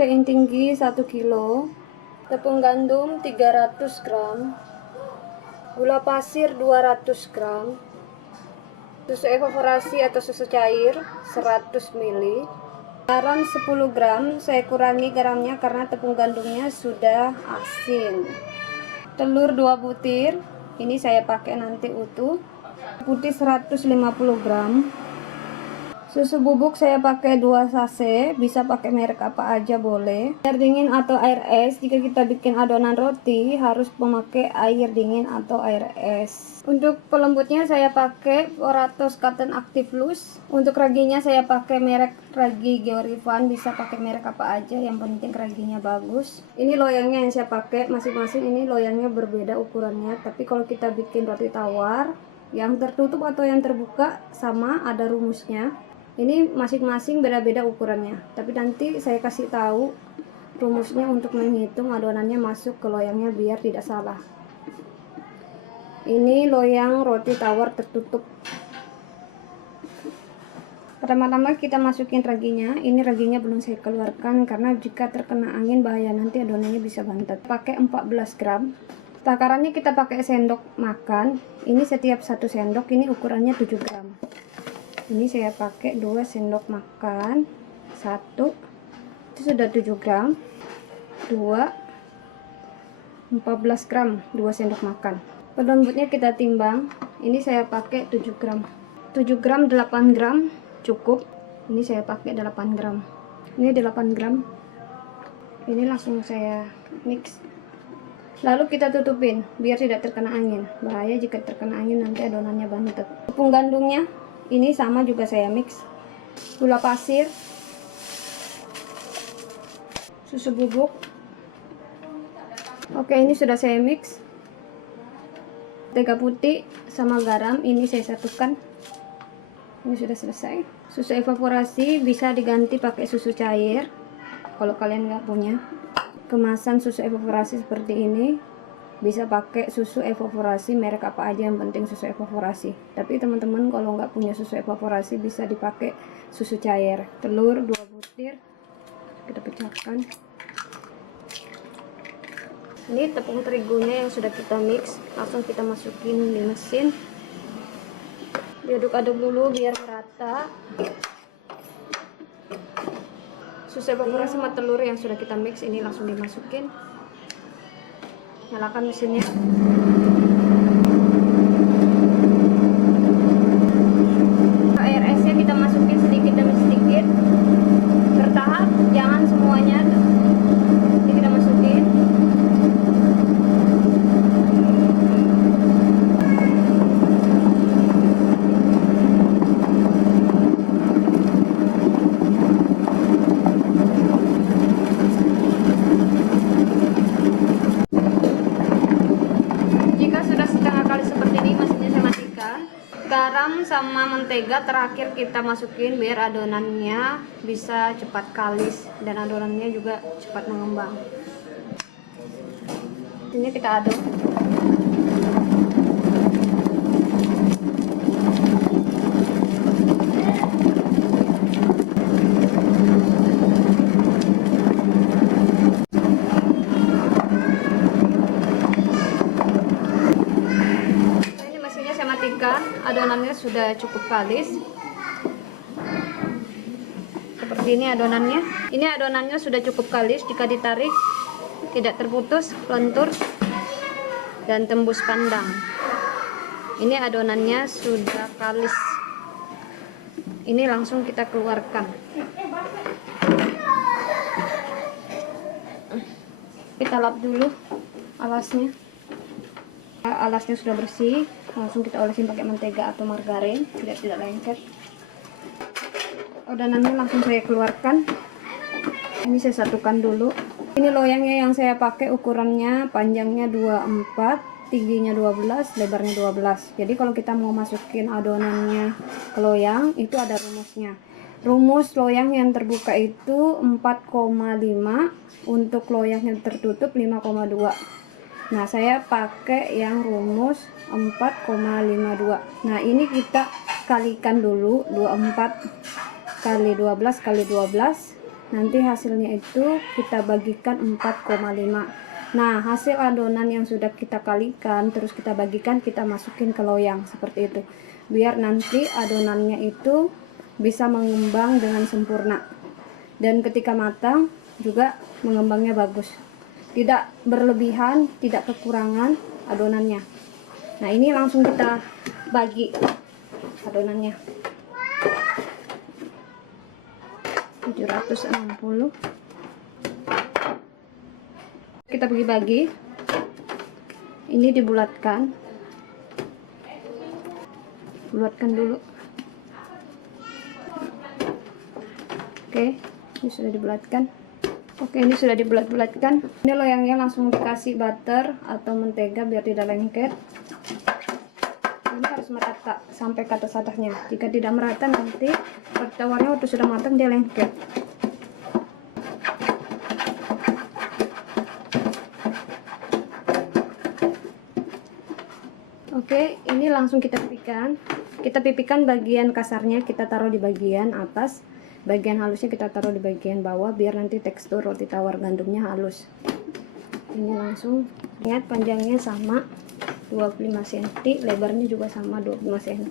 protein tinggi 1 kilo, tepung gandum 300 gram, gula pasir 200 gram, susu evaporasi atau susu cair 100 ml, garam 10 gram. Saya kurangi garamnya karena tepung gandumnya sudah asin. Telur 2 butir, ini saya pakai nanti utuh. Putih 150 gram. Susu bubuk saya pakai 2 sachet, bisa pakai merek apa aja boleh. Air dingin atau air es, jika kita bikin adonan roti harus memakai air dingin atau air es. Untuk pelembutnya saya pakai Oratos Cotton Active Loose. Untuk raginya saya pakai merek ragi Georifan, bisa pakai merek apa aja, yang penting raginya bagus. Ini loyangnya yang saya pakai, masing-masing ini loyangnya berbeda ukurannya, tapi kalau kita bikin roti tawar yang tertutup atau yang terbuka sama, ada rumusnya. Ini masing-masing beda-beda ukurannya, tapi nanti saya kasih tahu rumusnya untuk menghitung adonannya masuk ke loyangnya biar tidak salah. Ini loyang roti tawar tertutup. Pertama-tama kita masukin raginya. Ini raginya belum saya keluarkan karena jika terkena angin bahaya, nanti adonannya bisa bantet. Pakai 14 gram. Takarannya kita pakai sendok makan. Ini setiap 1 sendok, ini ukurannya 7 gram. Ini saya pakai 2 sendok makan, 1 itu sudah 7 gram, 2 14 gram, 2 sendok makan. Pelembutnya kita timbang. Ini saya pakai 7 gram, 7 gram 8 gram cukup. Ini saya pakai 8 gram, ini 8 gram. Ini langsung saya mix, lalu kita tutupin biar tidak terkena angin. Bahaya jika terkena angin, nanti adonannya bantet. Tepung gandumnya ini sama juga saya mix. Gula pasir, susu bubuk. Oke, ini sudah saya mix. Mentega putih sama garam ini saya satukan. Ini sudah selesai. Susu evaporasi bisa diganti pakai susu cair kalau kalian nggak punya. Kemasan susu evaporasi seperti ini, bisa pakai susu evaporasi merek apa aja, yang penting susu evaporasi. Tapi teman-teman kalau nggak punya susu evaporasi bisa dipakai susu cair. Telur 2 butir kita pecahkan. Ini tepung terigunya yang sudah kita mix, langsung kita masukin di mesin. Diaduk-aduk dulu biar merata. Susu evaporasi sama telur yang sudah kita mix ini langsung dimasukin. Nyalakan mesinnya. Air esnya kita masukin sedikit demi sedikit, bertahap, jangan semuanya. Ini kita masukin. Garam sama mentega terakhir kita masukin biar adonannya bisa cepat kalis dan adonannya juga cepat mengembang. Ini kita aduk. Adonannya sudah cukup kalis seperti ini adonannya. Ini adonannya sudah cukup kalis, jika ditarik tidak terputus, lentur dan tembus pandang. Ini adonannya sudah kalis. Ini langsung kita keluarkan. Kita lap dulu alasnya. Alasnya sudah bersih, langsung kita olesin pakai mentega atau margarin biar tidak lengket. Adonannya langsung saya keluarkan. Ini saya satukan dulu. Ini loyangnya yang saya pakai, ukurannya panjangnya 24, tingginya 12, lebarnya 12. Jadi kalau kita mau masukin adonannya ke loyang itu ada rumusnya. Rumus loyang yang terbuka itu 4,5, untuk loyang yang tertutup 5,2. Nah, saya pakai yang rumus 4,52. Nah, ini kita kalikan dulu, 24 kali 12 kali 12 Nanti hasilnya itu kita bagikan 4,5. Nah, hasil adonan yang sudah kita kalikan terus kita bagikan, kita masukin ke loyang seperti itu. Biar nanti adonannya itu bisa mengembang dengan sempurna. Dan ketika matang juga mengembangnya bagus. Tidak berlebihan, tidak kekurangan adonannya. Nah, ini langsung kita bagi adonannya. 760 kita bagi-bagi, ini dibulatkan dulu. Oke, ini sudah dibulatkan. Ini sudah dibulat-bulatkan. Ini loyangnya langsung dikasih butter atau mentega biar tidak lengket. Ini harus merata sampai ke atas-atasnya. Jika tidak merata, nanti roti tawarnya waktu sudah matang dia lengket. Oke, ini langsung kita pipihkan. Kita pipihkan bagian kasarnya kita taruh di bagian atas, bagian halusnya kita taruh di bagian bawah biar nanti tekstur roti tawar gandumnya halus. Ini langsung, lihat panjangnya sama 25 cm, lebarnya juga sama 25 cm.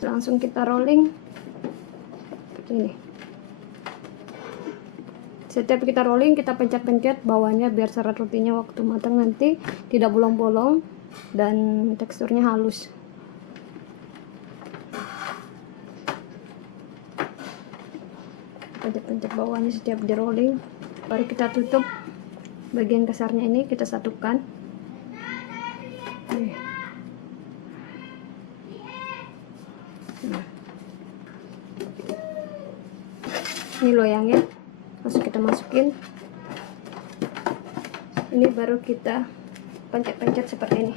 Langsung kita rolling seperti ini. Setiap kita rolling, kita pencet-pencet bawahnya biar serat rotinya waktu matang nanti tidak bolong-bolong dan teksturnya halus. Pencet-pencet bawahnya setiap di rolling, baru kita tutup bagian kasarnya ini, kita satukan. Ini loyangnya langsung kita masukin. Ini baru kita pencet-pencet seperti ini.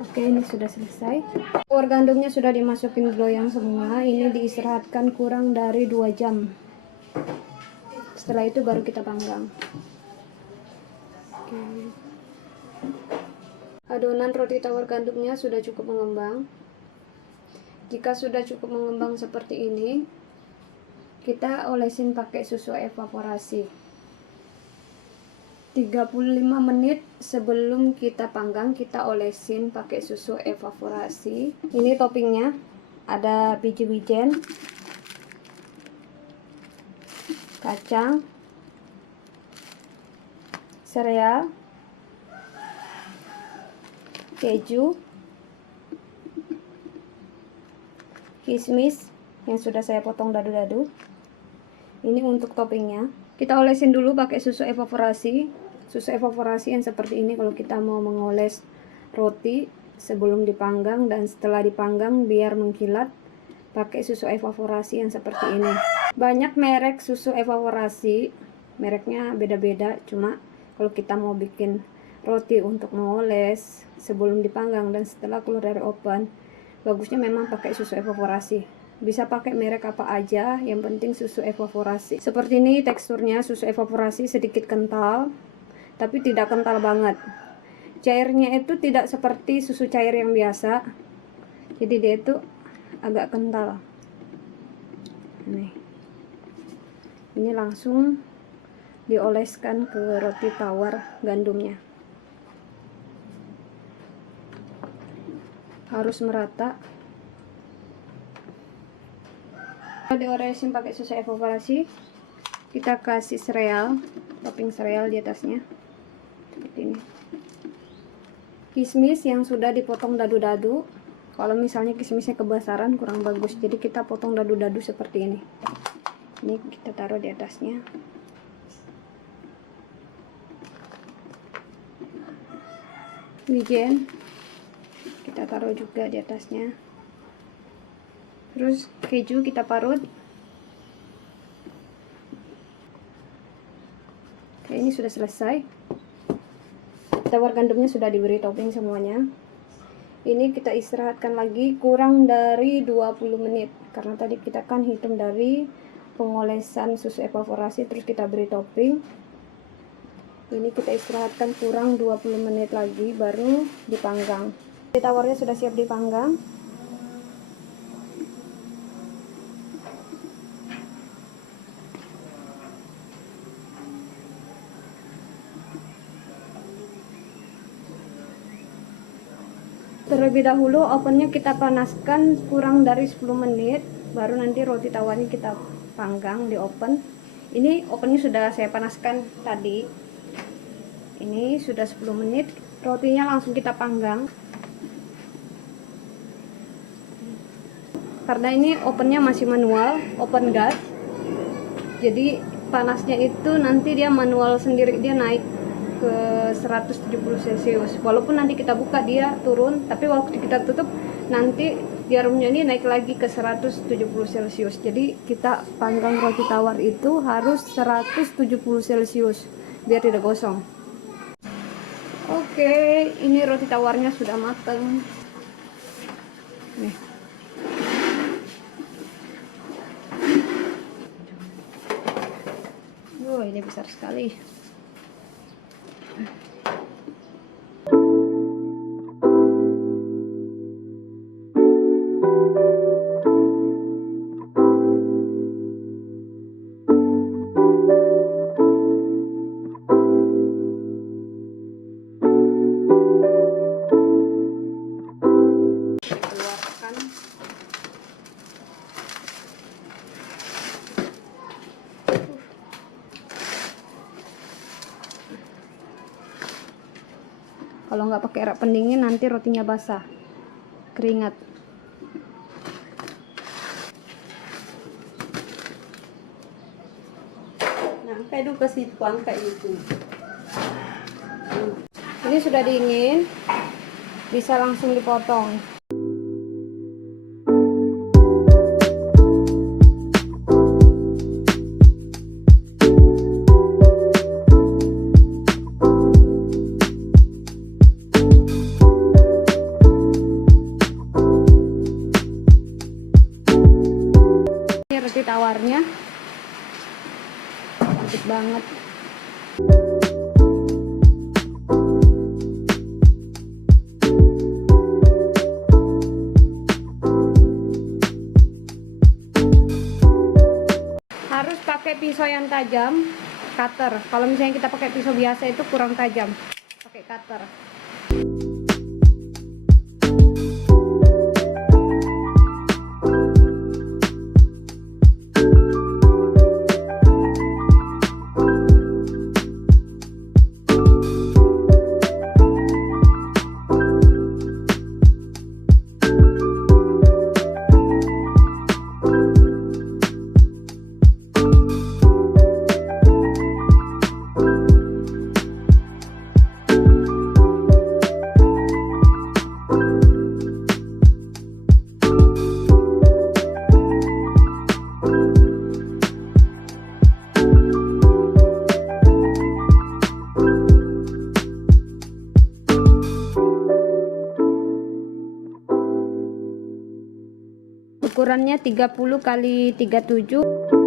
Oke, ini sudah selesai. Tawar gandumnya sudah dimasukin ke loyang semua. Ini diistirahatkan kurang dari 2 jam. Setelah itu baru kita panggang. Oke. Adonan roti tawar gandumnya sudah cukup mengembang. Jika sudah cukup mengembang seperti ini, kita olesin pakai susu evaporasi. 35 menit sebelum kita panggang, kita olesin pakai susu evaporasi. Ini toppingnya, ada biji wijen, kacang, sereal, keju, kismis yang sudah saya potong dadu-dadu. Ini untuk toppingnya. Kita olesin dulu pakai susu evaporasi. Susu evaporasi yang seperti ini kalau kita mau mengoles roti sebelum dipanggang dan setelah dipanggang biar mengkilat, pakai susu evaporasi yang seperti ini. Banyak merek susu evaporasi, mereknya beda-beda, cuma kalau kita mau bikin roti untuk mengoles sebelum dipanggang dan setelah keluar dari oven, bagusnya memang pakai susu evaporasi. Bisa pakai merek apa aja, yang penting susu evaporasi. Seperti ini teksturnya, susu evaporasi sedikit kental, tapi tidak kental banget. Cairnya itu tidak seperti susu cair yang biasa, jadi dia itu agak kental. Ini langsung dioleskan ke roti tawar gandumnya. Harus merata. Diolesin pakai susu evaporasi, kita kasih sereal, topping sereal di atasnya seperti ini. Kismis yang sudah dipotong dadu-dadu. Kalau misalnya kismisnya kebesaran kurang bagus, jadi kita potong dadu-dadu seperti ini. Ini kita taruh di atasnya. Wijen kita taruh juga di atasnya. Terus keju kita parut. Oke, ini sudah selesai. Tawar gandumnya sudah diberi topping semuanya. Ini kita istirahatkan lagi kurang dari 20 menit karena tadi kita kan hitung dari pengolesan susu evaporasi terus kita beri topping. Ini kita istirahatkan kurang 20 menit lagi baru dipanggang. Roti tawarnya sudah siap dipanggang. Terlebih dahulu ovennya kita panaskan kurang dari 10 menit, baru nanti roti tawarnya kita panggang di oven. Ini ovennya sudah saya panaskan tadi. Ini sudah 10 menit, rotinya langsung kita panggang. Karena ini ovennya masih manual, oven gas. Jadi panasnya itu nanti dia manual sendiri, dia naik ke 170 celcius. Walaupun nanti kita buka dia turun, tapi waktu kita tutup nanti jarumnya ini naik lagi ke 170 celcius. Jadi kita panggang roti tawar itu harus 170 celcius biar tidak gosong. Oke, ini roti tawarnya sudah matang. Nih. Ini besar sekali. Kalau nggak pakai rak pendingin nanti rotinya basah, keringat. Nah, kayak dulu kasih angka itu. Ini sudah dingin, bisa langsung dipotong. Roti tawarnya cantik banget. Harus pakai pisau yang tajam, cutter. Kalau misalnya kita pakai pisau biasa itu kurang tajam, pakai cutter. Ukurannya 30 kali 37.